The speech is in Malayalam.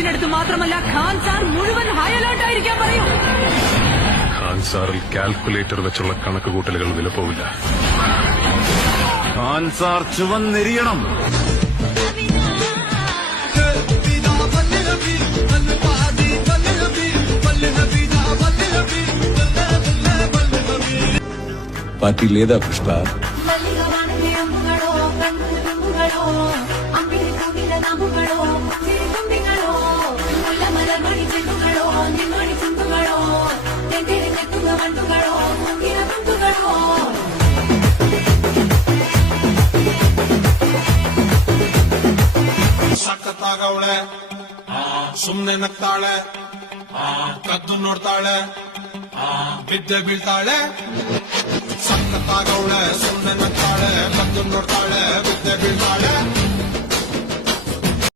ജഡ്ജിനടുത്ത് മാത്രമല്ല ഖാൻ സാർ മുഴുവൻ ഹൈ അലേർട്ട് ആയിരിക്കാൻ പറയും. ഖാൻ സാറിൽ കാൽക്കുലേറ്റർ വെച്ചുള്ള കണക്കുകൂട്ടലുകൾ വില പോവില്ല. ഖാൻ സാർ ചുവന്നെരിയണം. പാർട്ടിയിലേതാ പുഷ്പ? ಸಖತ್ತಾಗವಳೆ, ಸುಮ್ನೆ ನಗ್ತಾಳೆ, ಕದ್ದು ನೋಡ್ತಾಳೆ, ಬಿದ್ದೆ ಬೀಳ್ತಾಳೆ. ಸಖತ್ತಾಗವಳೆ, ಸುಮ್ನೆ ನಗ್ತಾಳೆ, ಕದ್ದು ನೋಡ್ತಾಳೆ, ಬಿದ್ದೆ ಬೀಳ್ತಾಳೆ.